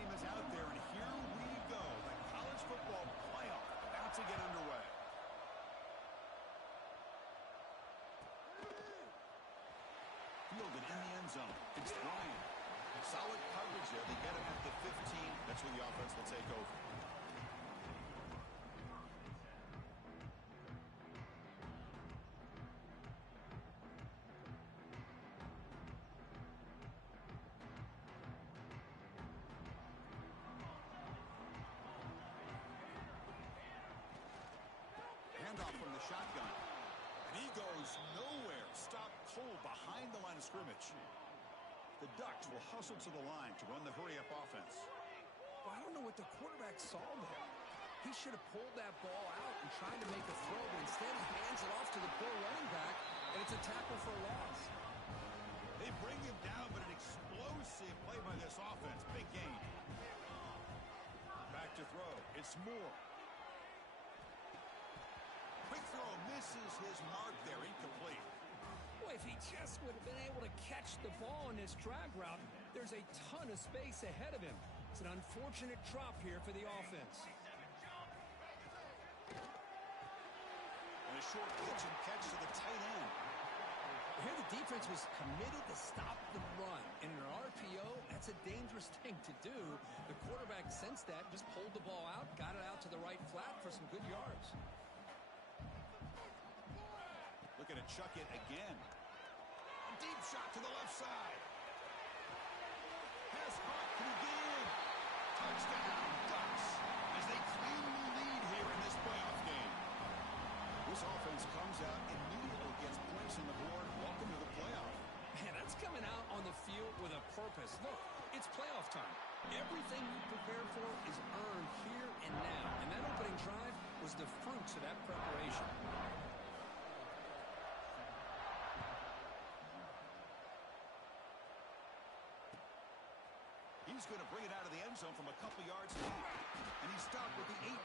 team is out there, and here we go. The college football playoff about to get underway. Fielded in the end zone. It's Bryant. Solid coverage there. They get him at the 15. That's where the offense will take over. Handoff from the shotgun. And he goes nowhere. Stopped cold behind the line of scrimmage. The Ducks will hustle to the line to run the hurry-up offense. Well, I don't know what the quarterback saw there. He should have pulled that ball out and tried to make a throw, but instead he hands it off to the poor running back, and it's a tackle for a loss. They bring him down, but an explosive play by this offense. Big gain. Back to throw. It's Moore. Quick throw misses his mark there. Incomplete. Boy, if he just would have been able to catch the ball in this drag route, there's a ton of space ahead of him. It's an unfortunate drop here for the offense. And a short pitch and catch to the tight end. Here the defense was committed to stop the run. And in an RPO, that's a dangerous thing to do. The quarterback sensed that, just pulled the ball out, got it out to the right flat for some good yards. Looking to chuck it again. A deep shot to the left side. Pass caught. Can he get in? Touchdown, Ducks, as they claim the lead here in this playoff game. This offense comes out immediately, gets points on the board. Welcome to the playoff. Man, that's coming out on the field with a purpose. Look, it's playoff time. Everything you prepare for is earned here and now. And that opening drive was the fruits of that preparation. He's going to bring it out of the end zone from a couple yards out. And he stopped with the 18.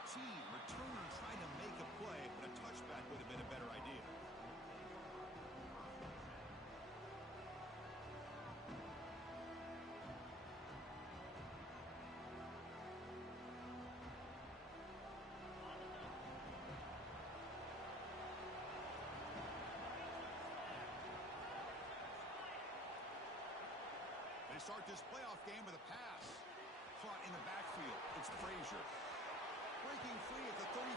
Returner trying to make a play, but a touchback would have been a better idea. They start this playoff game with a pass. Caught in the backfield. It's Frazier. Breaking free at the 35.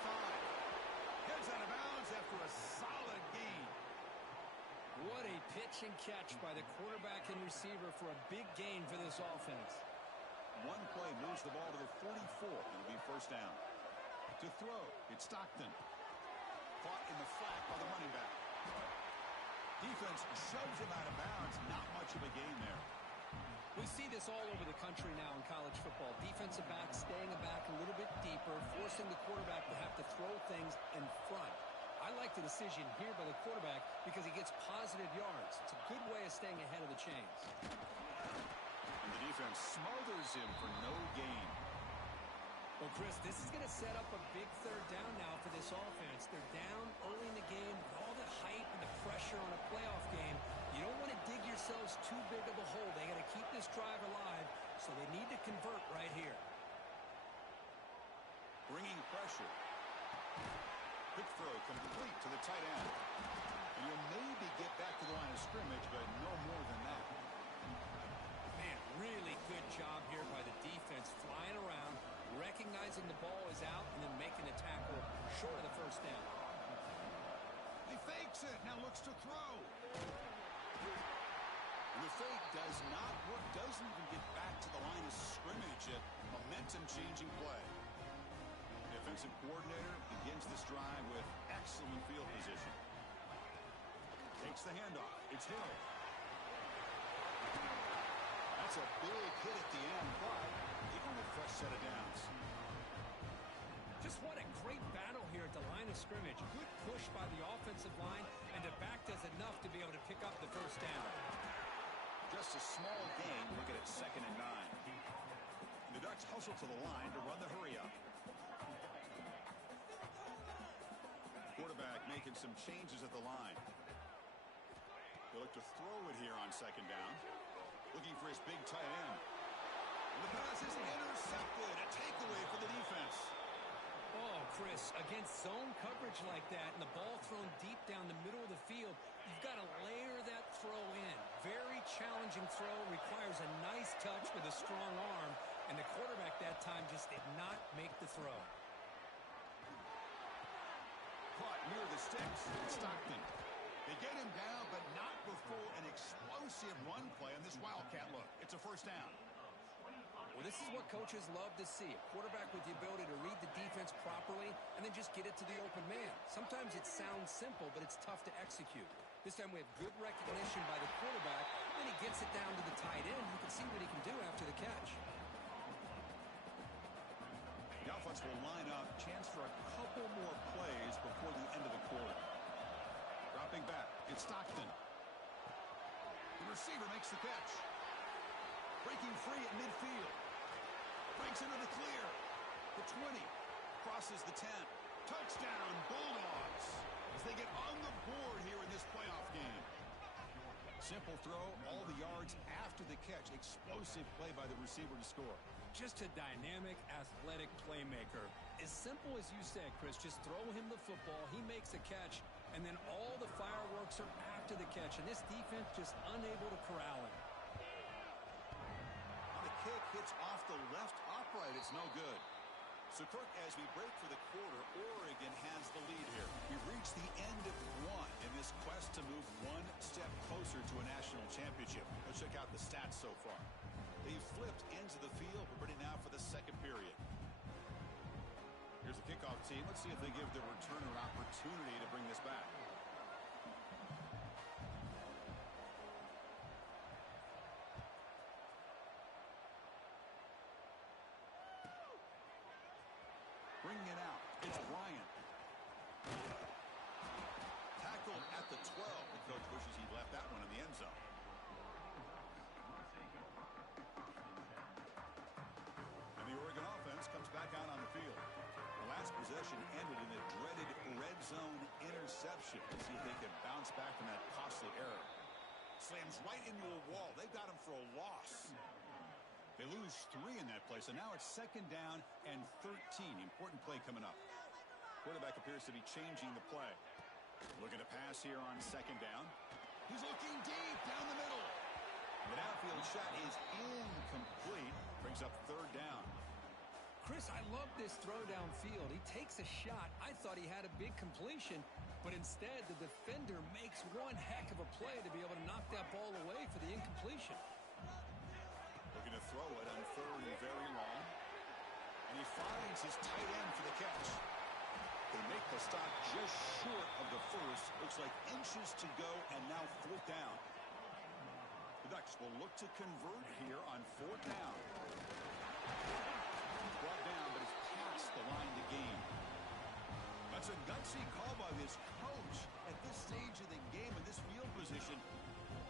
Heads out of bounds after a solid gain. What a pitch and catch by the quarterback and receiver for a big gain for this offense. One play moves the ball to the 44. It'll be first down. To throw, it's Stockton. Caught in the flat by the running back. Defense shoves him out of bounds. Not much of a gain there. We see this all over the country now in college football. Defensive backs staying back a little bit deeper, forcing the quarterback to have to throw things in front. I like the decision here by the quarterback because he gets positive yards. It's a good way of staying ahead of the chains. And the defense smothers him for no gain. Well, Chris, this is going to set up a big third down now for this offense. They're down early in the game with all the hype and the pressure on a playoff game. You don't want to dig yourselves too big of a hole. They got to keep this drive alive, so they need to convert right here. Bringing pressure. Quick throw complete to the tight end. And you'll maybe get back to the line of scrimmage, but no more than that. Man, really good job here by the defense, flying around, recognizing the ball is out, and then making the tackle short of the first down. He fakes it, now looks to throw. And the fake does not work, doesn't even get back to the line of scrimmage. A momentum-changing play. The offensive coordinator begins this drive with excellent field position. Takes the handoff. It's Hill. That's a big hit at the end, but even with a fresh set of downs. Just what a great battle here at the line of scrimmage. Good push by the offensive line, and the back does enough to be able to pick up the first down. Just a small gain. Look at it, 2nd and 9. And the Ducks hustle to the line to run the hurry-up. Quarterback making some changes at the line. They look to throw it here on 2nd down. Looking for his big tight end. The pass is intercepted. A takeaway for the defense. Oh, Chris, against zone coverage like that and the ball thrown deep down the middle of the field, you've got to layer that throw in. Very challenging throw, requires a nice touch with a strong arm, and the quarterback that time just did not make the throw. Caught near the sticks. Stockton. They get him down, but not before an explosive run play on this Wildcat look. It's a first down. Well, this is what coaches love to see. A quarterback with the ability to read the defense properly and then just get it to the open man. Sometimes it sounds simple, but it's tough to execute. This time we have good recognition by the quarterback. Then he gets it down to the tight end. You can see what he can do after the catch. The offense will line up. Chance for a couple more plays before the end of the quarter. Dropping back. It's Stockton. The receiver makes the catch. Breaking free at midfield. Breaks into the clear. The 20. Crosses the 10. Touchdown, Bulldogs. As they get on the board here in this playoff game. Simple throw, all the yards after the catch. Explosive play by the receiver to score. Just a dynamic, athletic playmaker. As simple as you said, Chris, just throw him the football, he makes a catch, and then all the fireworks are after the catch, and this defense just unable to corral him. The kick hits off the left upright. It's no good. So, Kirk, as we break for the quarter, Oregon has the lead here. We've reached the end of one in this quest to move one step closer to a national championship. Let's check out the stats so far. They've flipped ends of the field. We're ready now for the second period. Here's the kickoff team. Let's see if they give the returner an opportunity to bring this back. Bringing it out. It's Bryant. Tackled at the 12. The coach wishes he left that one in the end zone. And the Oregon offense comes back out on the field. The last possession ended in a dreaded red zone interception. Let's see if they can bounce back from that costly error. Slams right into a wall. They've got him for a loss. They lose 3 in that play, so now it's second down and 13. Important play coming up. Quarterback appears to be changing the play. Looking to pass here on second down. He's looking deep down the middle. The downfield shot is incomplete. Brings up third down. Chris, I love this throw downfield. He takes a shot. I thought he had a big completion, but instead the defender makes one heck of a play to be able to knock that ball away for the incompletion. Looking to throw it on third and very long. And he finds his tight end for the catch. They make the stop just short of the first. Looks like inches to go, and now fourth down. The Ducks will look to convert here on fourth down. Brought down, but it's past the line to gain. That's a gutsy call by this coach at this stage of the game in this field position,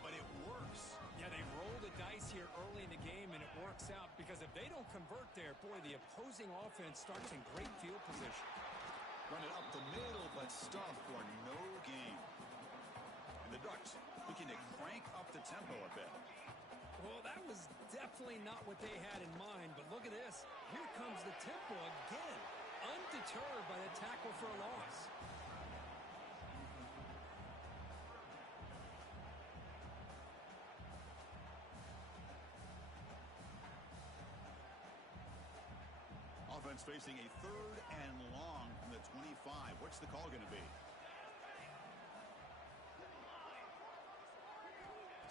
but it works. Yeah, they roll the dice here early in the game, and it works out because if they don't convert there, boy, the opposing offense starts in great field position. Run it up the middle, but stuff for no gain. And the Ducks looking to crank up the tempo a bit. Well, that was definitely not what they had in mind, but look at this. Here comes the tempo again, undeterred by the tackle for a loss. Offense facing a third and long from the 25. What's the call going to be?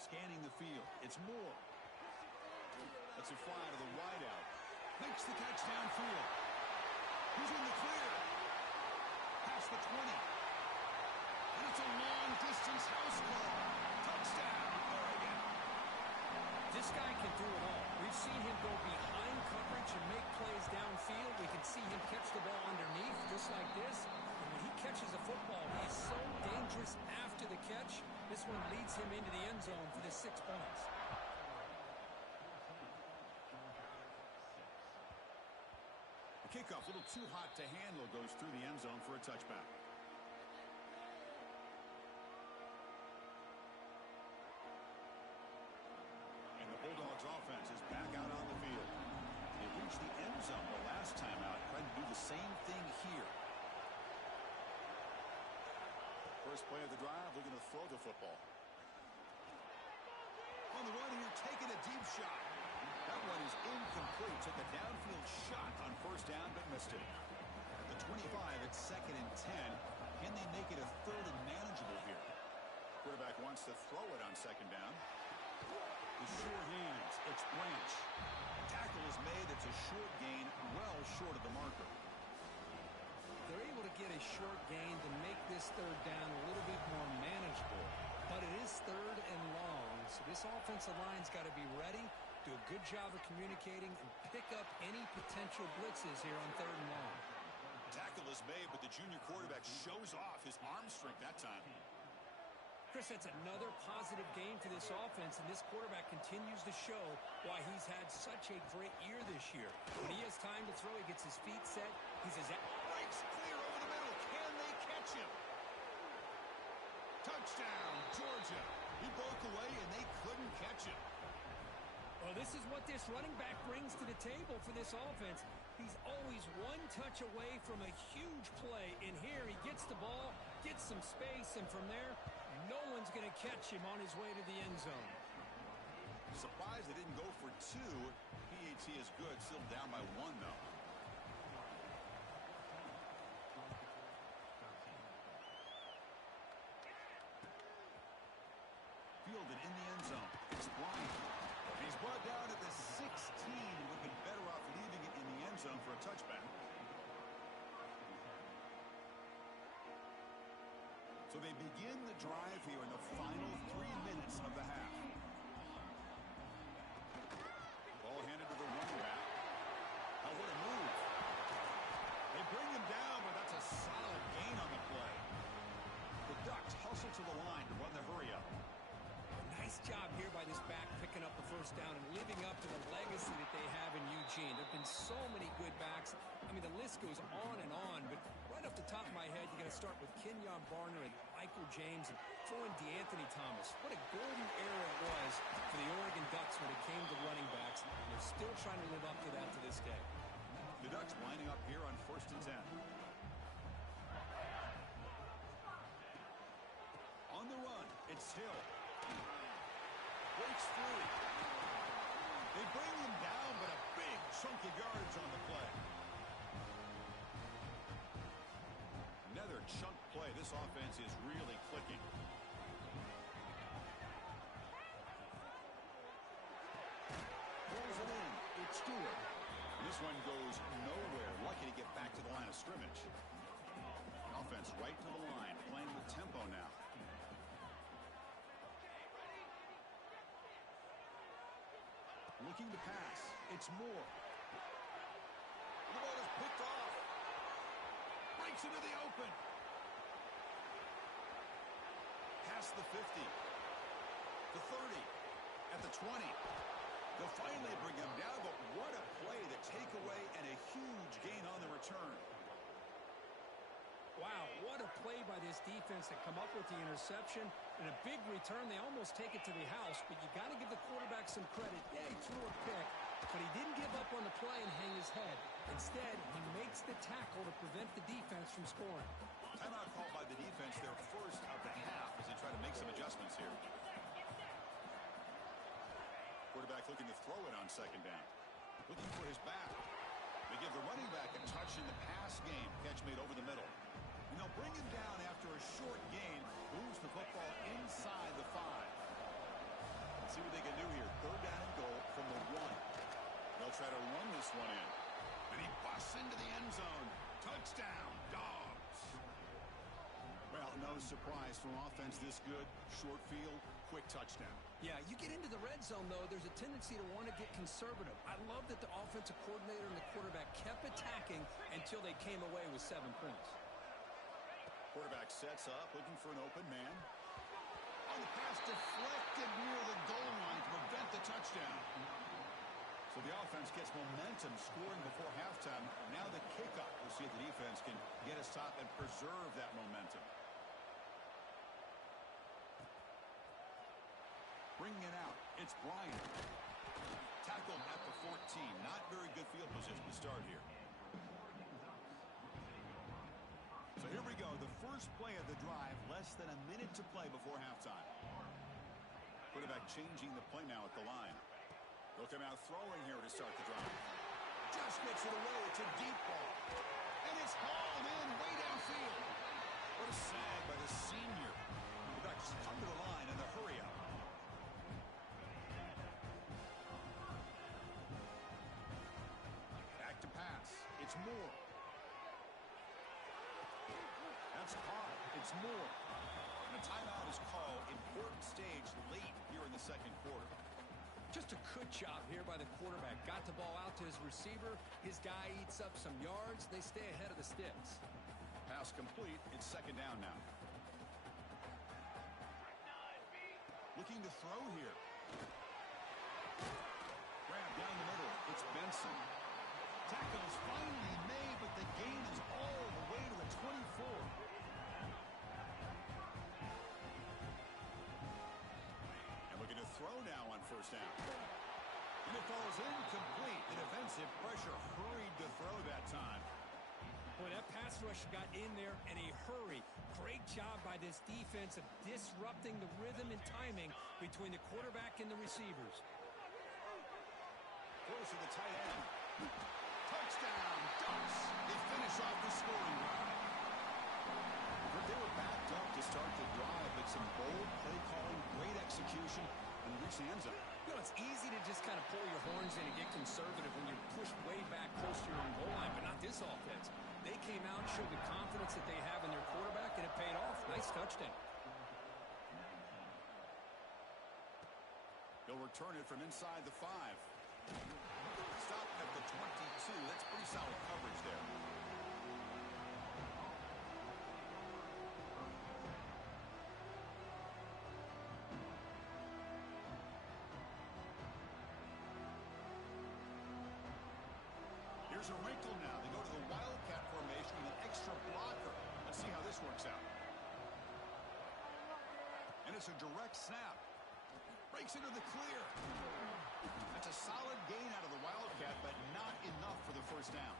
Scanning the field. It's Moore. That's a fly to the wideout. Makes the catch downfield. He's in the clear. Past the 20. And it's a long-distance house call. Touchdown, Oregon. This guy can do it all. We've seen him go behind coverage and make plays downfield. We can see him catch the ball underneath just like this. And when he catches a football, he's so dangerous after the catch. This one leads him into the end zone for the 6 points. The kickoff, a little too hot to handle, goes through the end zone for a touchback. And the Bulldogs offense is back out on the field. last time out. Trying to do the same thing here. First play of the drive, looking to throw the football. On the run here, taking a deep shot. That one is incomplete. Took a downfield shot on first down, but missed it. At the 25, it's 2nd and 10. Can they make it a 3rd and manageable here? Quarterback wants to throw it on 2nd down. The sure hands. It's Branch. Tackle is made. It's a short gain, well short of the marker. They're able to get a short gain to make this 3rd down a little bit more manageable. But it is 3rd and long, so this offensive line's got to be ready, do a good job of communicating, and pick up any potential blitzes here on 3rd and long. Tackle is made, but the junior quarterback shows off his arm strength that time. Chris, that's another positive game for this offense, and this quarterback continues to show why he's had such a great year this year. When he has time to throw, he gets his feet set. He's breaks clear over the middle. Can they catch him? Touchdown, Georgia. He broke away, and they couldn't catch him. Well, this is what this running back brings to the table for this offense. He's always one touch away from a huge play. And here he gets the ball, gets some space, and from there, no one's going to catch him on his way to the end zone. Surprised they didn't go for 2. PAT is good. Still down by 1, though. Fielded in the end zone. It's Bryant. He's brought down at the 16. Would have been better off leaving it in the end zone for a touchback. So they begin the drive here in the final 3 minutes of the half. Ball handed to the running back. Oh, what a move. They bring him down, but that's a solid gain on the play. The Ducks hustle to the line to run the hurry up. Nice job here by this back picking up the first down and living up to the legacy that they have in Eugene. There have been so many good backs. I mean, the list goes on and on, but right off the top of my head, you got to start with Kenyon Barner and Michael James and throw in DeAnthony Thomas. What a golden era it was for the Oregon Ducks when it came to running backs. And they're still trying to live up to that to this day. The Ducks lining up here on 1st and 10. On the run, it's Hill. Breaks free. They bring him down, but a big chunk of yardage on the play. Another chunk play. This offense is really clicking. Pulls it in. It's Stewart. This one goes nowhere. Lucky to get back to the line of scrimmage. Offense right to the line, playing with tempo now. Looking to pass. It's Moore. The ball is picked off. Breaks into the open. Past the 50. The 30. At the 20. They'll finally bring him down, but what a play. The takeaway and a huge gain on the return. Wow, what a play by this defense that come up with the interception and a big return. They almost take it to the house, but you got to give the quarterback some credit. Yeah, he threw a pick, but he didn't give up on the play and hang his head. Instead, he makes the tackle to prevent the defense from scoring. Timeout called by the defense, their first of the half, as they try to make some adjustments here. Quarterback looking to throw it on 2nd down. Looking for his back. They give the running back a touch in the pass game. Catch made over the middle. And they'll bring him down after a short gain. Moves the football inside the 5. Let's see what they can do here. 3rd down and goal from the 1. They'll try to run this one in. And he busts into the end zone. Touchdown, Dogs. Well, no surprise from offense this good. Short field, quick touchdown. Yeah, you get into the red zone, though, there's a tendency to want to get conservative. I love that the offensive coordinator and the quarterback kept attacking until they came away with 7 points. Quarterback sets up, looking for an open man. On the pass, deflected near the goal line to prevent the touchdown. So the offense gets momentum, scoring before halftime. Now the kickoff. We'll see if the defense can get a stop and preserve that momentum. Bringing it out, it's Bryant. Tackled at the 14. Not very good field position to start here. So here we go, the first play of the drive, less than a minute to play before halftime. Quarterback changing the play now at the line. They'll come out throwing here to start the drive. Just gets it away. It's a deep ball. And it's hauled in way downfield. What a sag by the senior. The Ducks come to the line in the hurry up. Back to pass. It's Moore. That's caught. It's Moore. And a timeout is called. Important stage late here in the second quarter. Just a good job here by the quarterback. Got the ball out to his receiver. His guy eats up some yards. They stay ahead of the sticks. Pass complete. It's second down now. Looking to throw here. Grab down the middle. It's Benson. Tackle is finally made, but the gain is all the way to the 24. And looking to throw now on first down. And it falls incomplete. The defensive pressure hurried to throw that time. Boy, that pass rush got in there in a hurry. Great job by this defense of disrupting the rhythm and timing between the quarterback and the receivers. Close to the tight end. Touchdown, Ducks. They finish off the scoring drive. But they were backed up to start the drive, but some bold play calling, great execution, and reach the end zone. You know, it's easy to just kind of pull your horns in and get conservative when you're pushed way back close to your own goal line, but not this offense. They came out and showed the confidence that they have in their quarterback, and it paid off. Nice touchdown. They'll return it from inside the 5. Stop at the 22. That's pretty solid coverage there. Here's a wrinkle now. They go to the Wildcat formation with an extra blocker. Let's see how this works out. And it's a direct snap. Breaks into the clear. That's a solid gain out of the Wildcat, but not enough for the first down.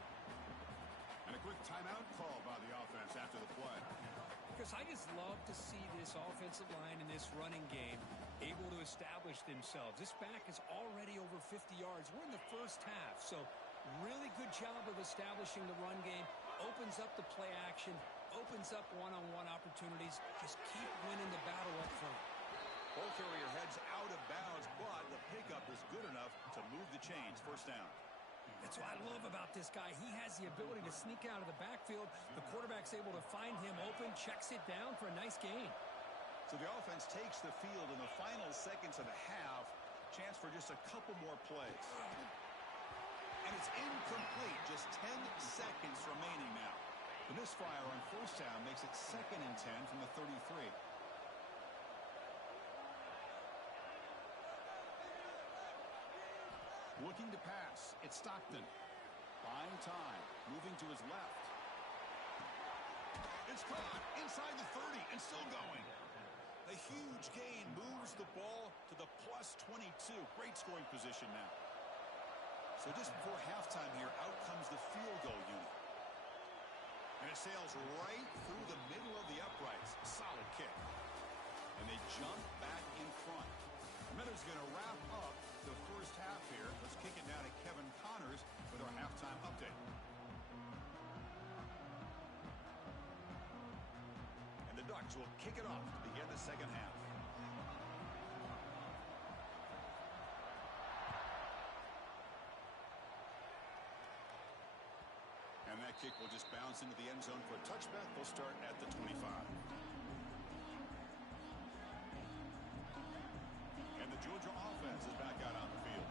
And a quick timeout call by the offense after the play. Because I just love to see this offensive line in this running game able to establish themselves. This back is already over 50 yards. We're in the first half, so really good job of establishing the run game. Opens up the play action, opens up one-on-one opportunities. Just keep winning the battle up front. Ball carrier heads out of bounds, but the pickup is good enough to move the chains. First down. That's what I love about this guy. He has the ability to sneak out of the backfield. The quarterback's able to find him open, checks it down for a nice gain. So the offense takes the field in the final seconds of the half. Chance for just a couple more plays. And it's incomplete. Just 10 seconds remaining now. The misfire on first down makes it 2nd and 10 from the 33. Looking to pass. It's Stockton. Buying time. Moving to his left. It's caught inside the 30 and still going. A huge gain moves the ball to the plus 22. Great scoring position now. So just before halftime here, out comes the field goal unit. And it sails right through the middle of the uprights. Solid kick. And they jump back in front. Minutes going to wrap up the first half here. Let's kick it down to Kevin Connors with our halftime update. And the Ducks will kick it off to begin the second half. And that kick will just bounce into the end zone for a touchback. They'll start at the 25. And the Georgia offense is back out on the field.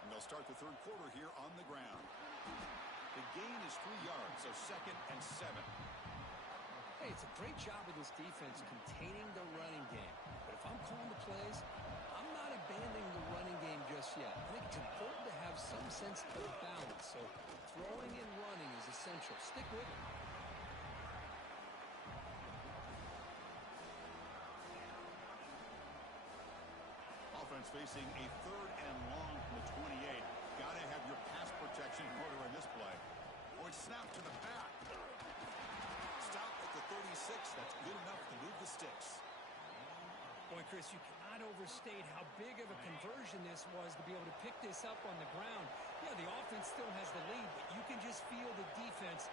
And they'll start the third quarter here on the ground. The gain is 3 yards, so 2nd and 7. Hey, it's a great job of this defense containing the running game. But if I'm calling the plays, I'm not abandoning the running game just yet. I think it's important to have some sense of balance. So throwing and running is essential. Stick with it. Offense facing a 3rd and long from the 28. got to have your pass protection in order in this play. Oh, it's snapped to the back. Stop at the 36. That's good enough to move the sticks. Boy, Chris, you cannot overstate how big of a conversion this was to be able to pick this up on the ground. Yeah, the offense still has the lead, but you can just feel the defense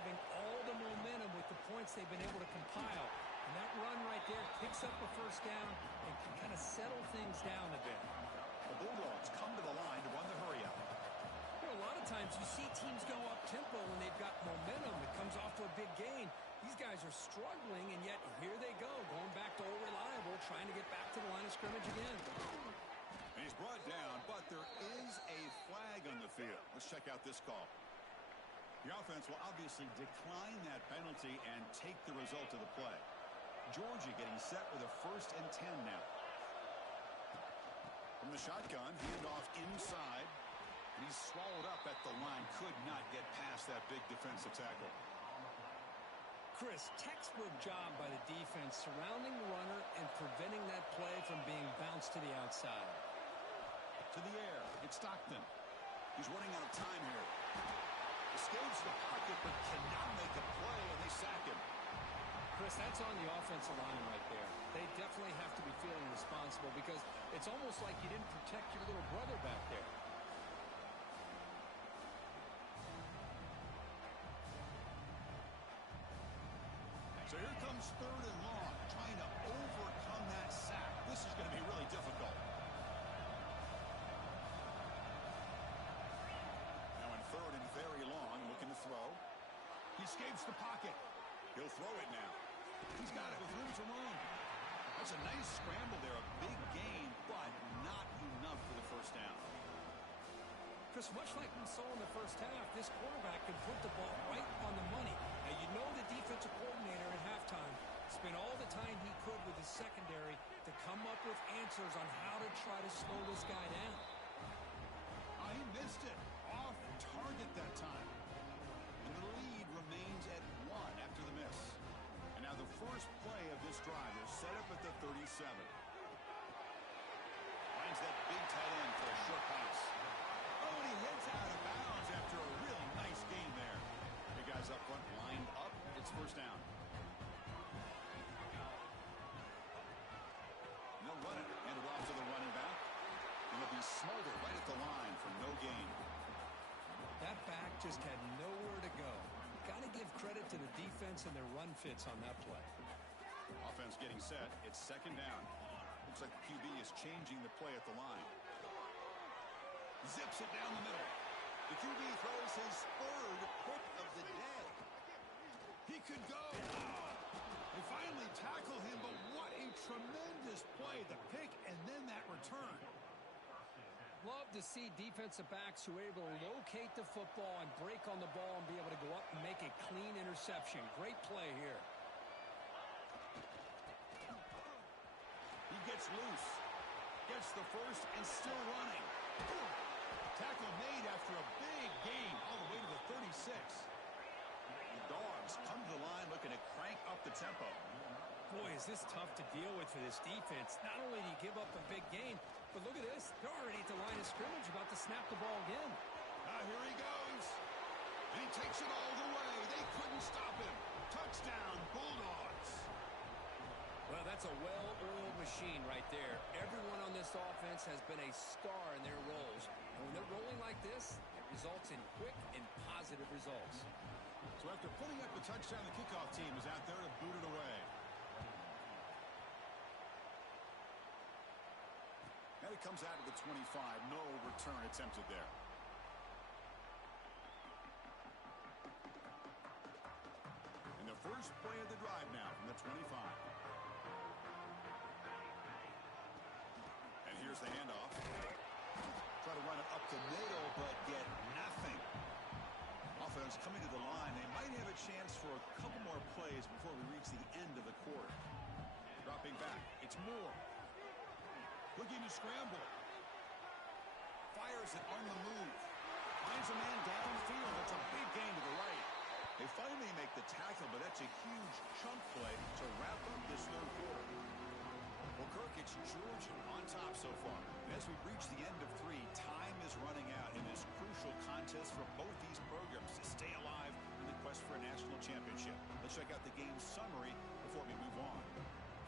having all the momentum with the points they've been able to compile. And that run right there picks up a first down and can kind of settle things down a bit. The Bulldogs come to the line to run the hurry-up. You know, a lot of times you see teams go up-tempo when they've got momentum. It comes off to a big gain. These guys are struggling, and yet here they go, going back to old reliable, trying to get back to the line of scrimmage again. And he's brought down, but there is a flag on the field. Let's check out this call. The offense will obviously decline that penalty and take the result of the play. Georgia getting set with a 1st and 10 now. From the shotgun, handoff inside. And he's swallowed up at the line. Could not get past that big defensive tackle. Chris, textbook job by the defense surrounding the runner and preventing that play from being bounced to the outside. To the air, it's Stockton. He's running out of time here. Escapes the pocket but cannot make a play, and they sack him. Chris, that's on the offensive line right there. They definitely have to be feeling responsible because it's almost like you didn't protect your little brother back there. So here comes 3rd and long, trying to overcome that sack. This is going to be really difficult. Now in 3rd and very long, looking to throw. He escapes the pocket. He'll throw it now. He's got it with room to run. That's a nice scramble there, a big gain, but not enough for the first down. Chris, much like we saw in the first half, this quarterback can put the ball right on the money. Now, you know the defensive coordinator at halftime spent all the time he could with his secondary to come up with answers on how to try to slow this guy down. He missed it. Off target that time. And the lead remains at 1 after the miss. And now the first play of this drive is set up at the 37. Finds that big tight end for a short pass. Oh, and he hits out of bounds after a really nice game there. The guys up front lined up. It's first down. And they'll run it. Hand it off to the running back. And it'll be Smolder right at the line for no gain. That back just had nowhere to go. Got to give credit to the defense and their run fits on that play. Offense getting set. It's 2nd down. Looks like the QB is changing the play at the line. Zips it down the middle. The QB throws his 3rd pick of the day. He could go. They finally tackle him, but what a tremendous play. The pick and then that return. Love to see defensive backs who are able to locate the football and break on the ball and be able to go up and make a clean interception. Great play here. He gets loose. Gets the first and still running. Tackle made after a big gain all the way to the 36. The Dogs come to the line looking to crank up the tempo. Boy, is this tough to deal with for this defense. Not only do you give up a big gain, but look at this. They're already at the line of scrimmage about to snap the ball again. Here he goes. And he takes it all the way. They couldn't stop him. Touchdown, Bulldogs. Well, that's a well-oiled machine right there. Everyone on this offense has been a star in their roles. And when they're rolling like this, it results in quick and positive results. So after putting up the touchdown, the kickoff team is out there to boot it away. Now it comes out of the 25. No return attempted there. And the first play of the drive now from the 25. And here's the handoff. Try to run it up the middle, but get nothing. Offense coming to the line. They might have a chance for a couple more plays before we reach the end of the quarter. Dropping back. It's Moore. Looking to scramble. Fires it on the move. Finds a man downfield. That's a big gain to the right. They finally make the tackle, but that's a huge chunk play to wrap up this 3rd quarter. Well, Kirk, it's Georgia on top so far. And as we reach the end of 3, time is running out in this crucial contest for both these programs to stay alive in the quest for a national championship. Let's check out the game summary before we move on.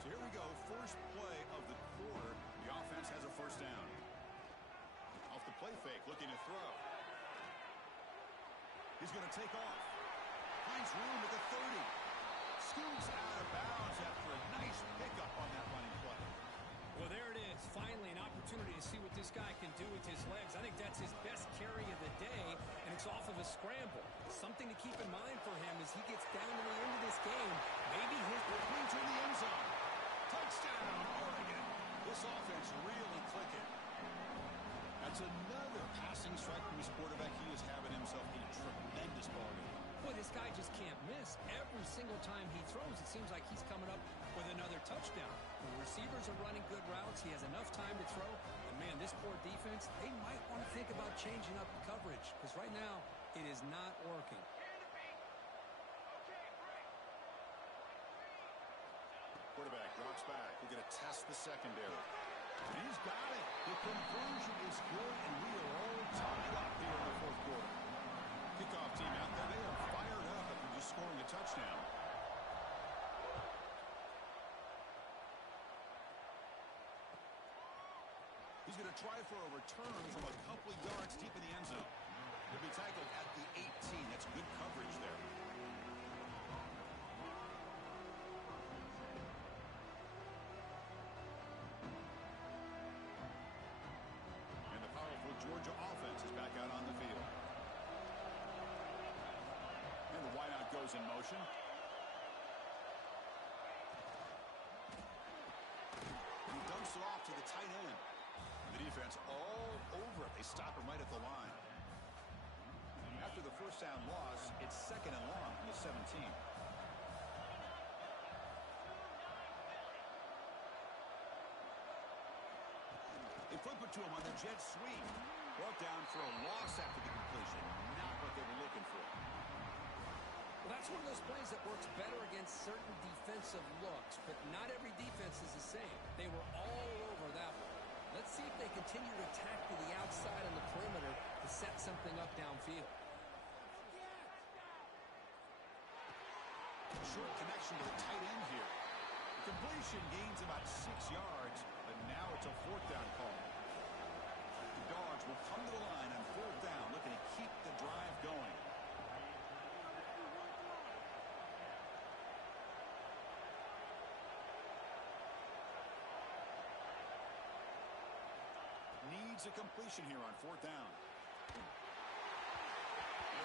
So here we go. First play of the quarter. The offense has a first down. Off the play fake, looking to throw. He's going to take off. Finds room at the 30. Scoots out of bounds after a nice pickup on that running play. Well, there it is. Finally, an opportunity to see what this guy can do with his legs. I think that's his best carry of the day, and it's off of a scramble. Something to keep in mind for him as he gets down to the end of this game. Maybe his opening to the end zone. Touchdown, Oregon. This offense really clicking. That's another passing strike from his quarterback. He is having himself a tremendous ball game. Boy, this guy just can't miss. Every single time he throws, it seems like he's coming up with another touchdown. The receivers are running good routes. He has enough time to throw. And, man, this poor defense, they might want to think about changing up the coverage because right now it is not working. Quarterback drops back. We're going to test the secondary. And he's got it. The conversion is good, and we are all tied up here in the fourth quarter. Kickoff team out there, they are fired up after just scoring a touchdown. He's going to try for a return from a couple of yards deep in the end zone. He'll be tackled at the 18. That's good coverage there. And the powerful Georgia offense is back out on the field. And the wideout goes in motion. He dumps it off to the tight end. The defense all over it. They stop him right at the line. After the first down loss, it's second and long from the 17. They flip it to him on the jet sweep. Brought down for a loss after the completion. Not what they were looking for. Well, that's one of those plays that works better against certain defensive looks, but not every defense is the same. They were all over that one. Let's see if they continue to attack to the outside on the perimeter to set something up downfield. Short connection to the tight end here. The completion gains about 6 yards, but now it's a fourth down call. The Dogs will come to the line on fourth down, looking to keep the drive going. Needs a completion here on fourth down.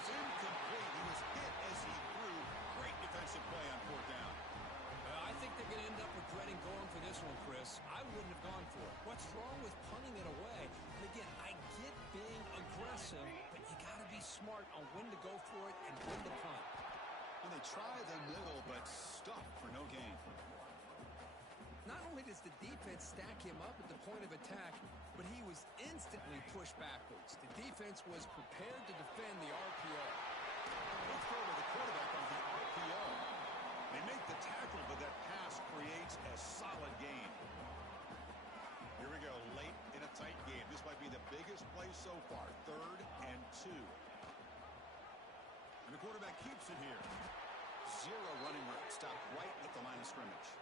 It's incomplete. He was hit as he threw. Great defensive play on fourth down. I think they're going to end up regretting going for this one, Chris. I wouldn't have gone for it. What's wrong with punting it away? And again, I get being aggressive, but you got to be smart on when to go for it and when to punt. And they try the middle, but stuck for no gain. Not only does the defense stack him up at the point of attack, but he was instantly pushed backwards. The defense was prepared to defend the RPO. Good throw by the quarterback on the RPO. They make the tackle, but that pass creates a solid gain. Here we go, late in a tight game. This might be the biggest play so far. 3rd and 2. And the quarterback keeps it here. 0 running room. Stopped right at the line of scrimmage.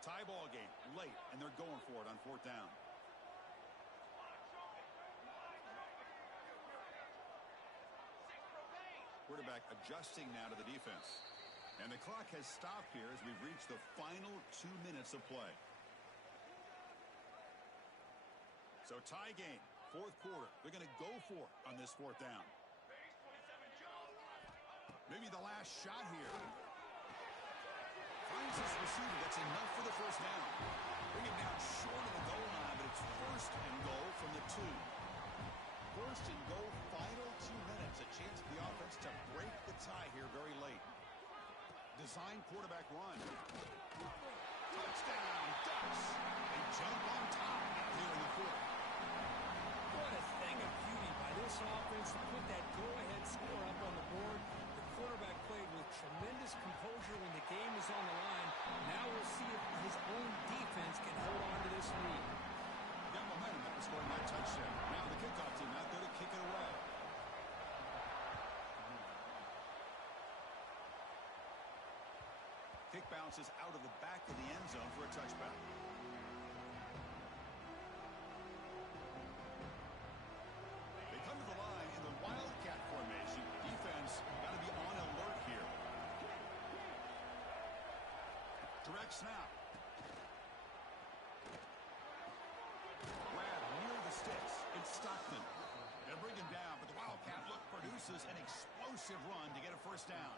Tie ball game, late, and they're going for it on fourth down. Quarterback adjusting now to the defense. And the clock has stopped here as we've reached the final 2 minutes of play. So tie game, fourth quarter. They're going to go for it on this fourth down. Maybe the last shot here. Finds his receiver. That's enough for the first down. Bring it down short of the goal line, but it's first and goal from the 2. First and goal, final 2 minutes. A chance for the offense to break the tie here very late. Design quarterback run. Touchdown, Ducks. They jump on top here in the fourth. What a thing of beauty by this offense to put that go-ahead score up on the board. quarterback played with tremendous composure when the game was on the line. Now we'll see if his own defense can hold on to this lead. Got momentum after scoring that touchdown. Now the kickoff team out there to kick it away. Kick bounces out of the back of the end zone for a touchback. They come to the line in the Wildcat formation. Defense got to be on alert here. Direct snap. Grab near the sticks. It's Stockton. They'll bring him down, but the Wildcat look produces an explosive run to get a first down.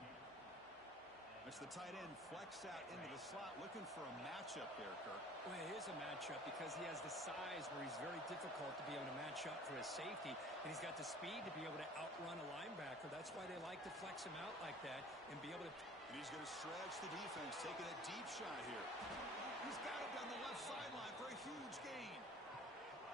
It's the tight end flexed out into the slot, looking for a matchup there, Kirk. Well, it is a matchup because he has the size where he's very difficult to be able to match up for his safety, and he's got the speed to be able to outrun a linebacker. That's why they like to flex him out like that and be able to... And he's going to stretch the defense, taking a deep shot here. He's got it down the left sideline for a huge gain.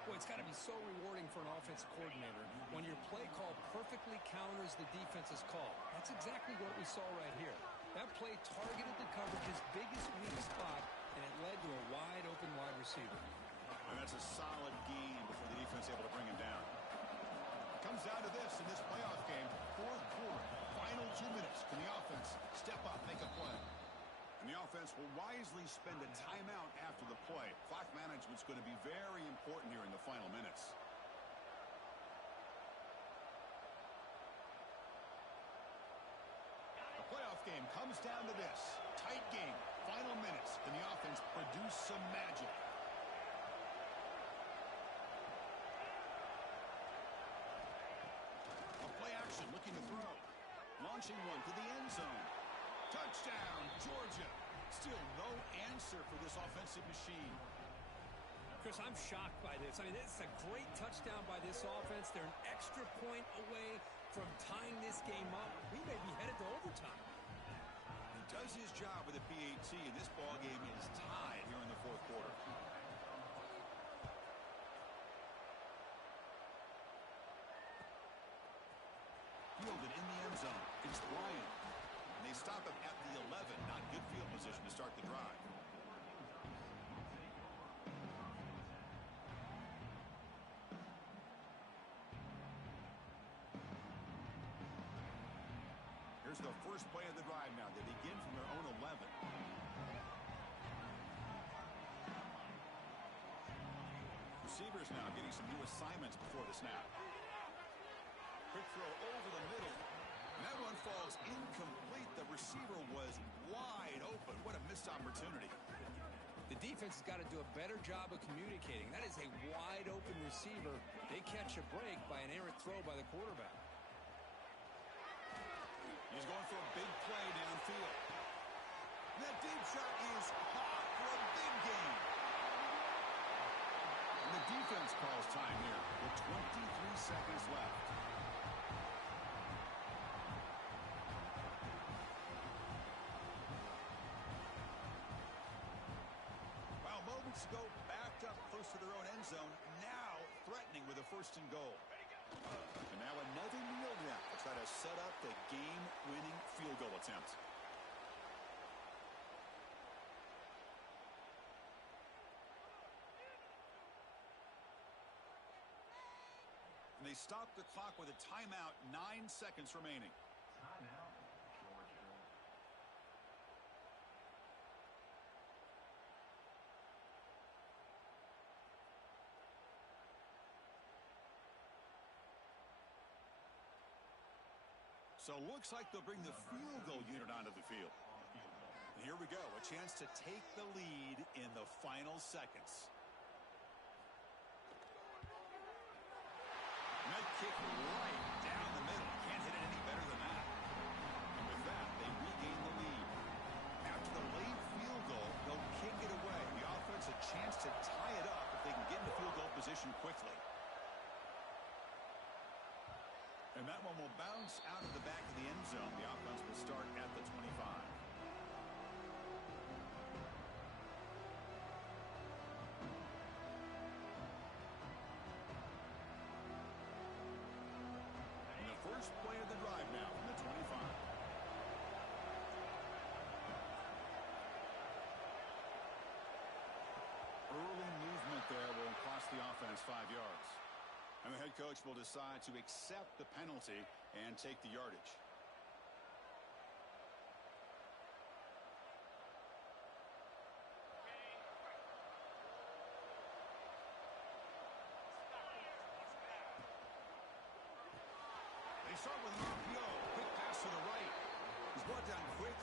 Boy, it's got to be so rewarding for an offensive coordinator when your play call perfectly counters the defense's call. That's exactly what we saw right here. That play targeted the coverage's biggest weak spot, and it led to a wide-open wide receiver. And that's a solid gain before the defense able to bring him down. It comes down to this in this playoff game. Fourth quarter, final 2 minutes. Can the offense step up, make a play? And the offense will wisely spend a timeout after the play. Clock management's going to be very important here in the final minutes. The playoff game comes down to this. Tight game, final minutes. Can the offense produce some magic? A play action looking to throw. Launching one to the end zone. Touchdown, Georgia. Still no answer for this offensive machine. Chris, I'm shocked by this. I mean, this is a great touchdown by this offense. They're an extra point away from tying this game up. We may be headed to overtime. He does his job with a PAT, and this ball game is tied here in the fourth quarter. Fielded in the end zone. It's Bryant. And they stop him at the 11. Not good field position to start the drive. Here's the first play of the drive now. They begin from their own 11. Receivers now getting some new assignments before the snap. Quick throw over the middle. And that one falls incomplete. The receiver was wide open. What a missed opportunity. The defense has got to do a better job of communicating. That is a wide open receiver. They catch a break by an errant throw by the quarterback. He's going for a big play downfield. And that deep shot is caught for a big gain. And the defense calls time here with 23 seconds left. While moments ago backed up close to their own end zone, now threatening with a first and goal. And now another kneel down to try to set up the game-winning field goal attempt. And they stop the clock with a timeout, 9 seconds remaining. Timeout, Georgia. So looks like they'll bring the field goal unit onto the field. And here we go, a chance to take the lead in the final seconds. And that kick right down the middle. Can't hit it any better than that. And with that, they regain the lead. After the late field goal, they'll kick it away. The offense a chance to tie it up if they can get into field goal position quickly. And that one will bounce out of the back of the end zone. The offense will start at the 25. And the first play of the drive now from the 25. head coach will decide to accept the penalty and take the yardage. They start with an RPO. Quick pass to the right. He's brought down quick